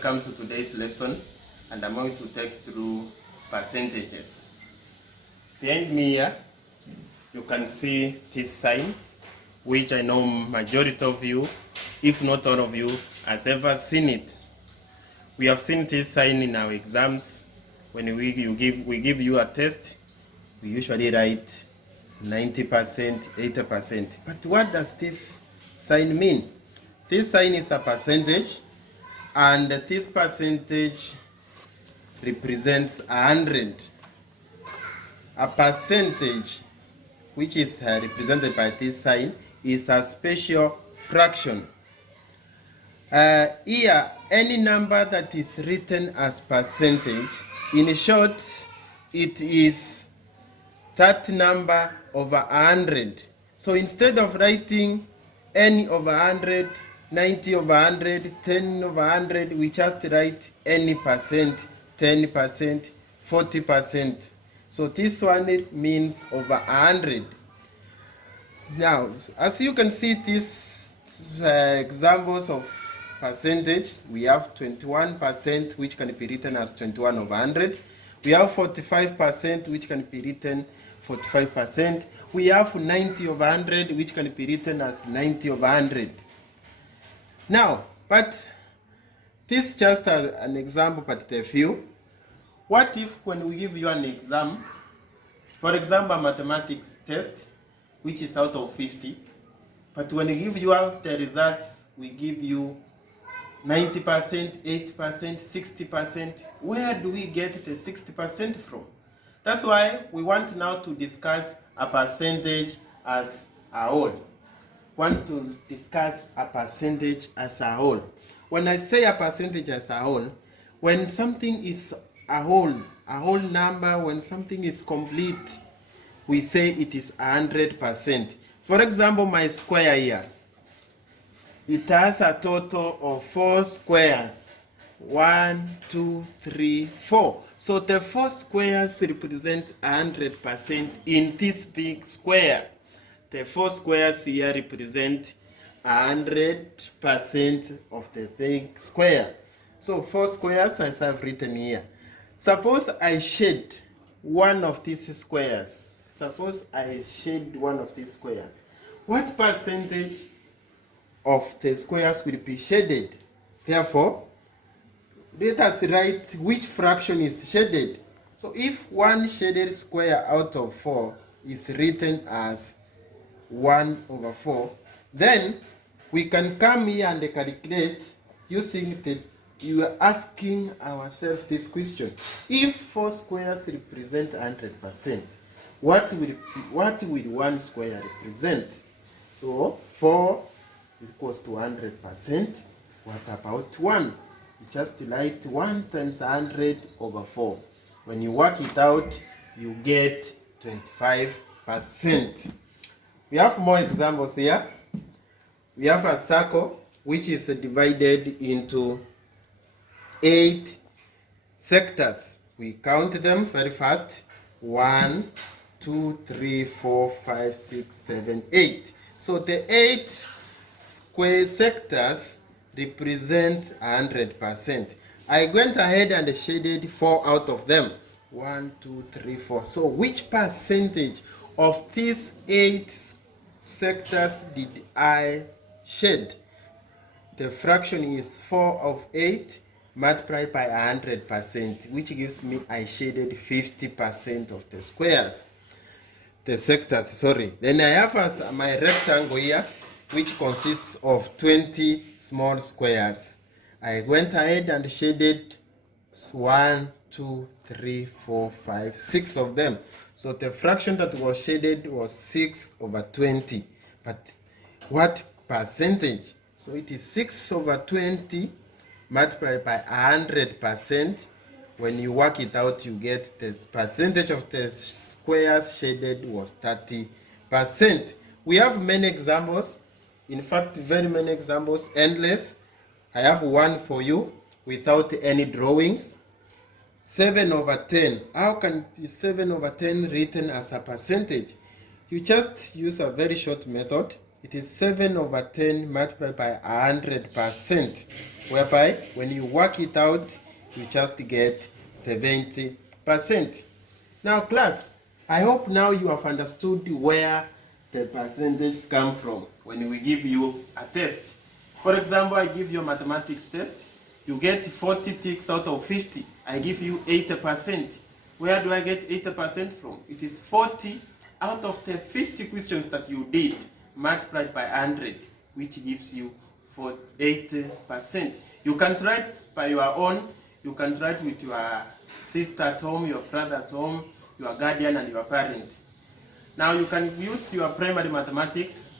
Welcome to today's lesson, and I'm going to take through percentages. Behind me here, you can see this sign, which I know majority of you, if not all of you, has ever seen it. We have seen this sign in our exams. When we give you a test, we usually write 90%, 80%. But what does this sign mean? This sign is a percentage, and this percentage represents 100. A percentage, which is represented by this sign, is a special fraction. Here, any number that is written as percentage, in short, it is that number over 100. So instead of writing any over 100, 90 over 100, 10 over 100, we just write any percent, 10%, 40%. So this one means over 100. Now, as you can see, these examples of percentage, we have 21%, which can be written as 21 over 100. We have 45%, which can be written 45%. We have 90 over 100, which can be written as 90 over 100. Now, but this is just an example, but there are few. What if when we give you an exam, for example, a mathematics test, which is out of 50, but when we give you out the results, we give you 90%, 8%, 60%. Where do we get the 60% from? That's why we want now to discuss a percentage as a whole. Want to discuss a percentage as a whole. When I say a percentage as a whole, when something is a whole number, when something is complete, we say it is 100%. For example, my square here, it has a total of 4 squares. 1, 2, 3, 4. So the 4 squares represent 100% in this big square. The 4 squares here represent 100% of the big square. So 4 squares, as I've written here. Suppose I shade one of these squares. Suppose I shade one of these squares. What percentage of the squares will be shaded? Therefore, let us write which fraction is shaded. So if one shaded square out of 4 is written as 1 over 4, then we can come here and calculate using the, you are asking ourselves this question. If 4 squares represent 100%, what will 1 square represent? So 4 is equals to 100%. What about 1? You just write 1 times 100 over 4. When you work it out, you get 25%. We have more examples here. We have a circle which is divided into 8 sectors. We count them very fast. 1, 2, 3, 4, 5, 6, 7, 8. So the 8 square sectors represent 100%. I went ahead and shaded 4 out of them. 1, 2, 3, 4. So which percentage of these 8 sectors did I shade? The fraction is 4 of 8 multiplied by 100%, which gives me I shaded 50% of the squares. The sectors, sorry. Then I have my rectangle here, which consists of 20 small squares. I went ahead and shaded 1, 2, 3, 4, 5, 6 of them. So the fraction that was shaded was 6 over 20. But what percentage? So it is 6 over 20 multiplied by 100%. When you work it out, you get the percentage of the squares shaded was 30%. We have many examples. In fact, very many examples, endless. I have one for you without any drawings. 7 over 10. How can be 7 over 10 written as a percentage? You just use a very short method. It is 7 over 10 multiplied by 100%, whereby when you work it out, you just get 70%. Now class, I hope now you have understood where the percentages come from when we give you a test. For example, I give you a mathematics test, you get 40 ticks out of 50, I give you 80%. Where do I get 80% from? It is 40 out of the 50 questions that you did multiplied by 100, which gives you 80%. You can try it by your own. You can try it with your sister at home, your brother at home, your guardian and your parent. Now you can use your primary mathematics,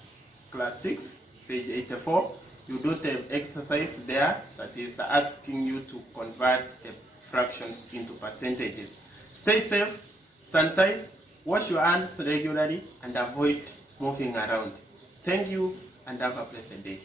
class 6, page 84. You do the exercise there that is asking you to convert the fractions into percentages. Stay safe, sanitize, wash your hands regularly and avoid moving around. Thank you and have a blessed day.